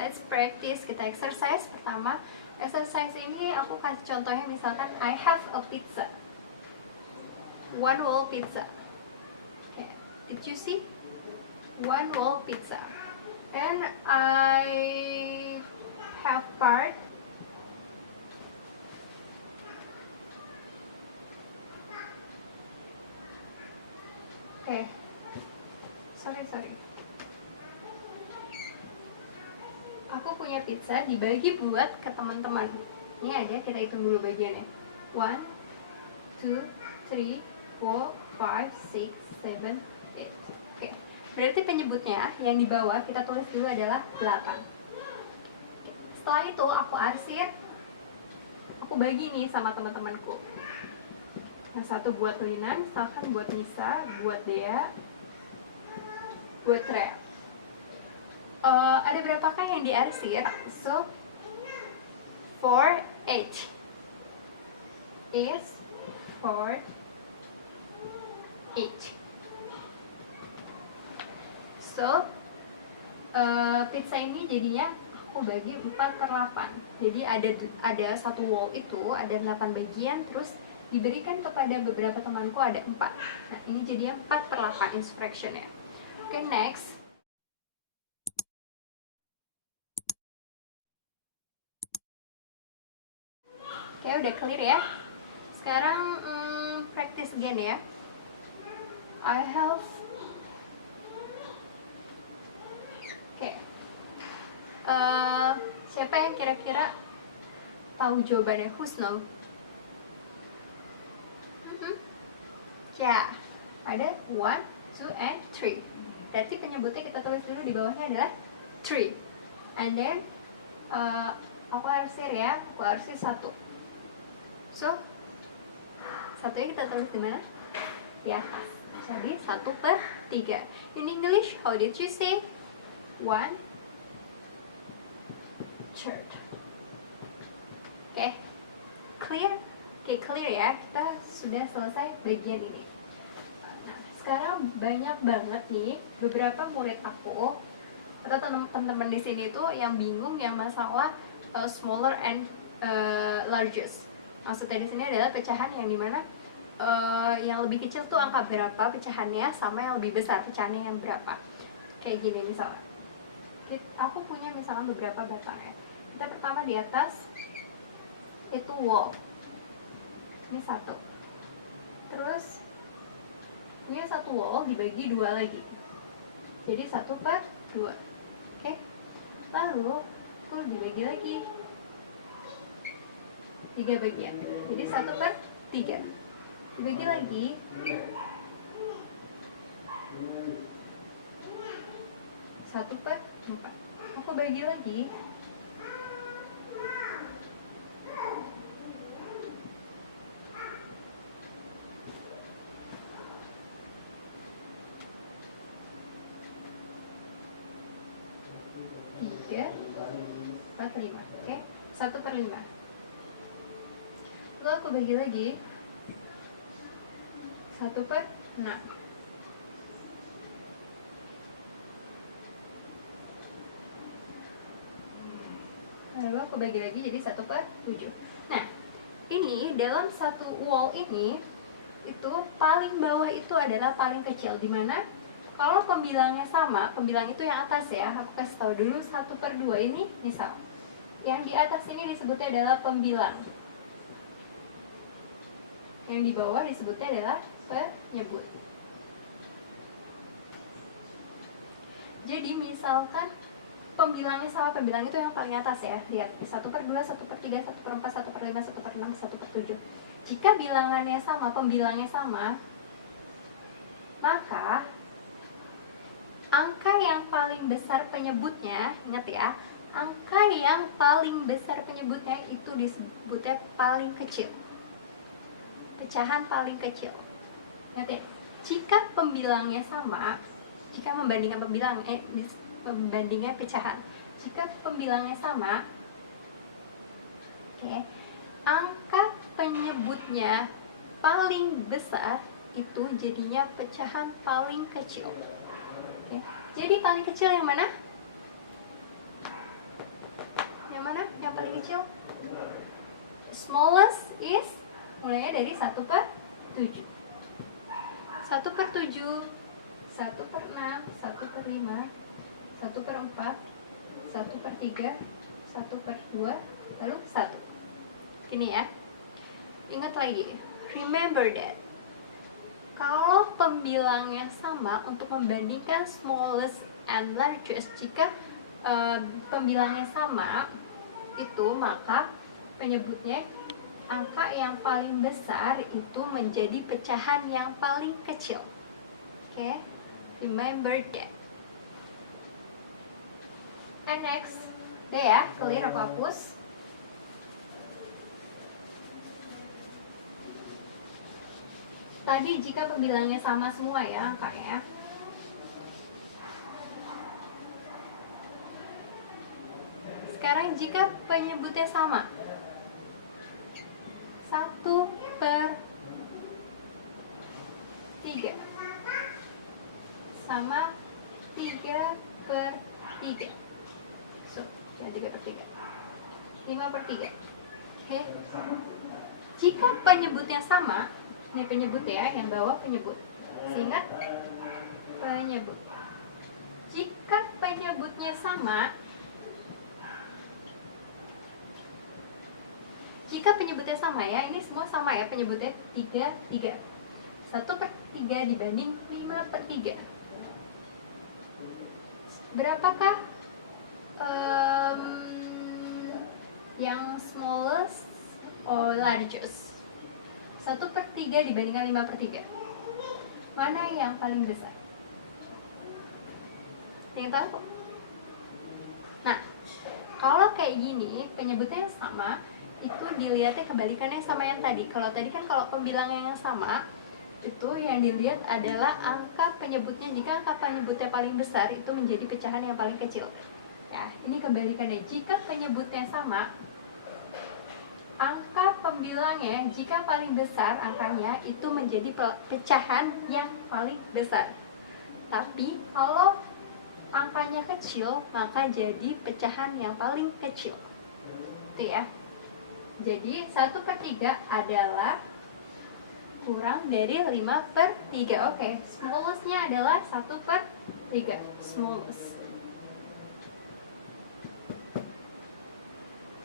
let's practice. Kita exercise. Pertama, exercise ini aku kasih contohnya, misalkan I have a pizza, one whole pizza. Okay. Did you see? One whole pizza. And I have part sorry. Aku punya pizza dibagi buat ke teman-teman. Ini ada, kita hitung dulu bagiannya. 1, 2, 3, 4, 5, 6, 7, 8. Oke. Berarti penyebutnya yang di bawah kita tulis dulu adalah 8. Oke. Setelah itu aku arsir. Aku bagi nih sama teman-temanku. Yang satu buat Lina, misalkan buat Nisa, buat Dea, buat Rea. Ada berapakah yang diarsir? So 4, 8 is 4, 8. So pizza ini jadinya aku bagi 4/8. Jadi ada satu wall itu ada 8 bagian, terus diberikan kepada beberapa temanku ada 4. Nah, ini jadinya 4/8 instruction ya. Oke, next. Oke, udah clear ya. Sekarang practice again ya. I have. Oke. Siapa yang kira-kira tahu jawabannya? Who's know? Ya, ada 1, 2, and 3. Berarti penyebutnya kita tulis dulu di bawahnya adalah 3. And then aku arsir ya, aku arsir 1. So, satunya kita tulis di mana? Di atas. Jadi 1/3. In English, how did you say? 1/3. Oke, clear? Oke, clear ya. Kita sudah selesai bagian ini. Nah, sekarang banyak banget nih beberapa murid aku atau teman-teman di sini tuh yang bingung yang masalah smaller and largest. Maksudnya di sini adalah pecahan yang dimana yang lebih kecil tuh angka berapa pecahannya, sama yang lebih besar pecahannya yang berapa. Kayak gini misalnya. Aku punya misalkan beberapa batang ya. Kita pertama di atas itu wall. Ini 1. Terus ini 1 wall dibagi 2 lagi. Jadi 1/2. Oke. Lalu tuh dibagi lagi 3 bagian. Jadi 1/3. Dibagi lagi 1/4. Aku bagi lagi 3, 4, 5. Oke, 1/5. Lalu aku bagi lagi 1/6. Lalu aku bagi lagi jadi 1/7. Nah, ini dalam satu wall ini itu paling bawah itu adalah paling kecil, dimana kalau pembilangnya sama, pembilang itu yang atas ya, aku kasih tahu dulu 1/2 ini misal. Yang di atas ini disebutnya adalah pembilang. Yang di bawah disebutnya adalah penyebut. Jadi misalkan pembilangnya sama, pembilang itu yang paling atas ya. Lihat, 1/2, 1/3, 1/4, 1/5, 1/6, 1/7. Jika bilangannya sama, pembilangnya sama, maka angka yang paling besar penyebutnya, ingat ya, angka yang paling besar penyebutnya itu disebutnya paling kecil. Pecahan paling kecil. Ingat ya, jika pembilangnya sama, jika membandingkan membandingkan pecahan, jika pembilangnya sama, oke, angka penyebutnya paling besar itu jadinya pecahan paling kecil. Oke. Jadi paling kecil yang mana? kecil? Smallest is mulainya dari 1/7. 1/7, 1/6, 1/5, 1/4, 1/3, 1/2, lalu 1. Gini ya. Ingat lagi, remember that kalau pembilangnya sama untuk membandingkan smallest and largest, jika pembilangnya sama itu, maka penyebutnya angka yang paling besar itu menjadi pecahan yang paling kecil. Oke, remember that. And next, udah ya, clear, aku hapus. Tadi jika pembilangnya sama semua ya angkanya. Sekarang jika penyebutnya sama, 1/3 sama 3/3. So, ya 3/3. 5/3. Oke. Jika penyebutnya sama, ini penyebut ya, yang bawah penyebut. Ingat penyebut. Jika penyebutnya sama, ya, ini semua sama ya, penyebutnya 3/3. 1/3 dibanding 5/3. Berapakah yang smallest or largest? 1/3 dibandingkan 5/3. Mana yang paling besar? Yang tahu? Nah, kalau kayak gini, penyebutnya yang sama, itu dilihatnya kebalikannya sama yang tadi. Kalau tadi kan kalau pembilangnya yang sama, itu yang dilihat adalah angka penyebutnya. Jika angka penyebutnya paling besar, itu menjadi pecahan yang paling kecil. Ya, ini kebalikannya. Jika penyebutnya sama, angka pembilangnya jika paling besar angkanya, itu menjadi pecahan yang paling besar. Tapi kalau angkanya kecil, maka jadi pecahan yang paling kecil. Itu ya. Jadi 1/3 adalah kurang dari 5/3. Oke, smallest-nya adalah 1/3. Smallest.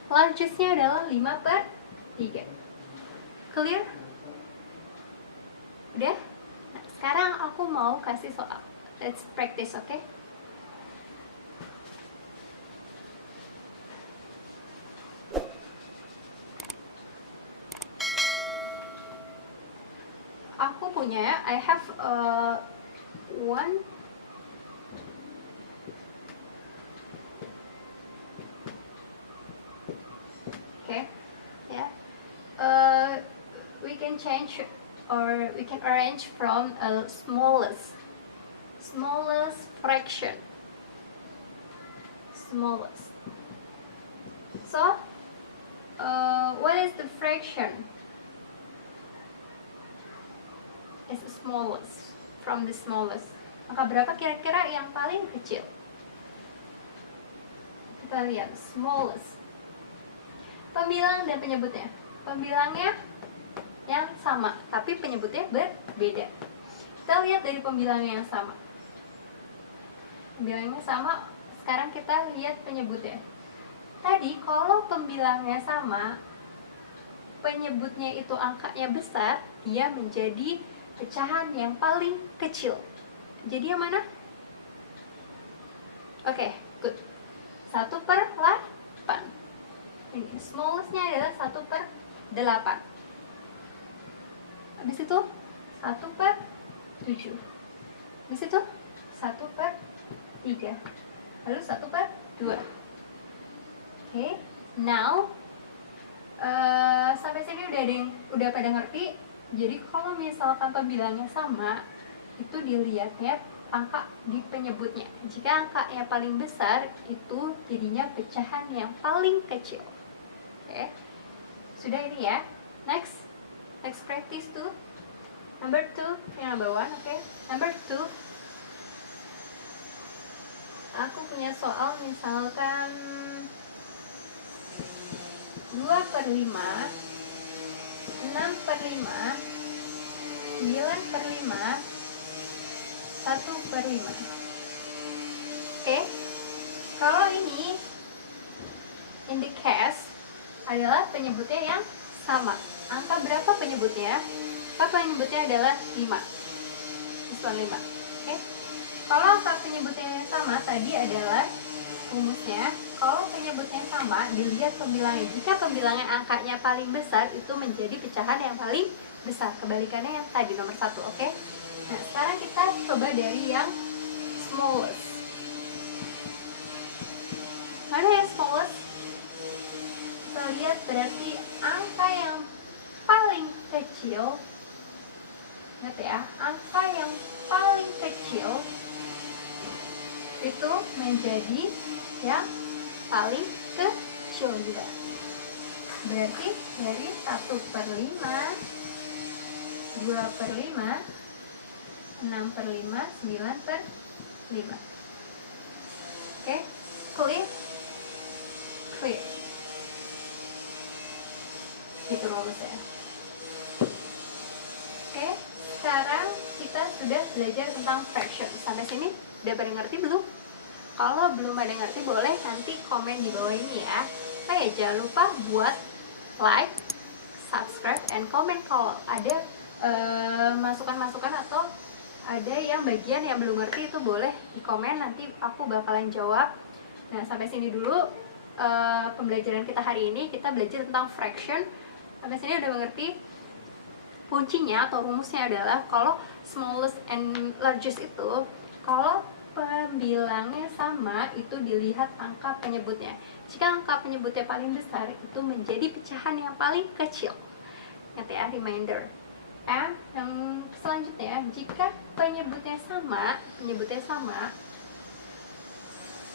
Largest-nya adalah 5/3. Clear? Udah? Nah, sekarang aku mau kasih soal. Let's practice, oke? Aku punya ya, I have one, okay, yeah. We can change or we can arrange from a smallest fraction. Smallest. So, what is the fraction? Is the smallest from the smallest. Angka berapa kira-kira yang paling kecil? Kita lihat smallest. Pembilang dan penyebutnya. Pembilangnya yang sama, tapi penyebutnya berbeda. Kita lihat dari pembilangnya yang sama. Pembilangnya sama, sekarang kita lihat penyebutnya. Tadi kalau pembilangnya sama, penyebutnya itu angkanya besar, dia menjadi pecahan yang paling kecil. Jadi yang mana? Oke, good. 1/8. Ini smallest-nya adalah 1/8. Habis itu 1/7. Habis itu 1/3. Lalu 1/2. Oke, now sampai sini udah pada ngerti. Jadi kalau misalkan pembilangnya sama, itu dilihatnya angka di penyebutnya. Jika angka yang paling besar, itu jadinya pecahan yang paling kecil. Oke, sudah ini ya. Next practice 2. Number 2, yang number 1, oke. Number 2, aku punya soal misalkan 2/5, 6/5, 9/5, 1/5. Oke, kalau ini in the case adalah penyebutnya yang sama. Angka berapa penyebutnya? Penyebutnya adalah 5. This one 5. Oke. Kalau angka penyebutnya yang sama tadi adalah rumusnya. Kalau penyebutnya sama, dilihat pembilangnya. Jika pembilangnya angkanya paling besar, itu menjadi pecahan yang paling besar. Kebalikannya yang tadi nomor 1, oke? Nah, sekarang kita coba dari yang smallest. Mana yang smallest? Kita lihat berarti angka yang paling kecil. Ingat ya, angka yang paling kecil itu menjadi yang paling kecil juga. Berarti dari 1/5, 2/5, 6/5, 9/5. Oke, clear? Clear. Itu rumusnya. Oke, sekarang kita sudah belajar tentang fraction. Sampai sini udah pada ngerti belum? Kalau belum ada ngerti, boleh nanti komen di bawah ini ya. Oh ya, jangan lupa buat like, subscribe, and comment kalau ada masukan-masukan atau ada yang bagian yang belum ngerti, itu boleh di komen, nanti aku bakalan jawab. Nah, sampai sini dulu pembelajaran kita hari ini. Kita belajar tentang fraction. Sampai sini udah mengerti? Kuncinya atau rumusnya adalah kalau smallest and largest itu, kalau pembilangnya sama, itu dilihat angka penyebutnya. Jika angka penyebutnya paling besar, itu menjadi pecahan yang paling kecil. Ingat ya, reminder. Yang selanjutnya, jika penyebutnya sama,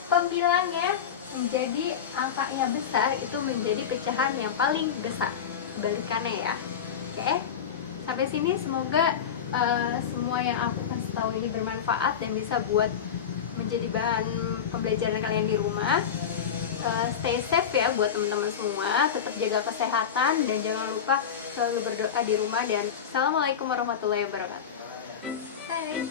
pembilangnya menjadi angkanya besar, itu menjadi pecahan yang paling besar. Balikannya ya. Oke. Sampai sini semoga semua yang aku kasih tahu ini bermanfaat dan bisa buat menjadi bahan pembelajaran kalian di rumah. Stay safe ya buat teman-teman semua, tetap jaga kesehatan dan jangan lupa selalu berdoa di rumah, dan assalamualaikum warahmatullahi wabarakatuh. Bye.